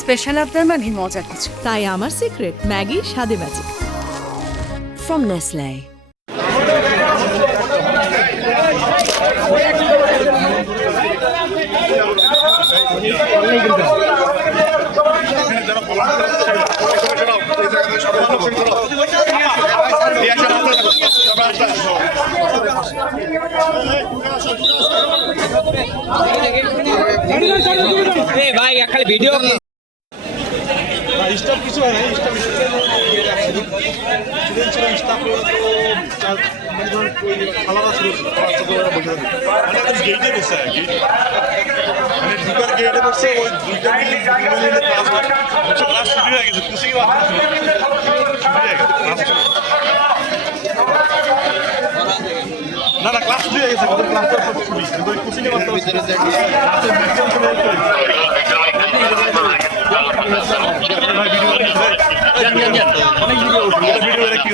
Special আপনার মানে মজা কিছু, তাই আমার সিক্রেট ম্যাগি স্বাদে ম্যাজিক ফ্রম নেসলে। ভাই খালি ভিডিও স্টাফ কিছু হয় না, স্টাফ স্টুডেন্ট ছিল, স্টাফ খালারা ছিল, গেটে বসে মানে দুবার গেটে বসে ওই দুইটা ক্লাস শুরু হয়ে গেছে, কোচিং না না ক্লাস শুরু হয়ে গেছে, ক্লাসটা ছুটি কিন্তু ওই কোচিং এ মাত্র অনেক ভিডিও কি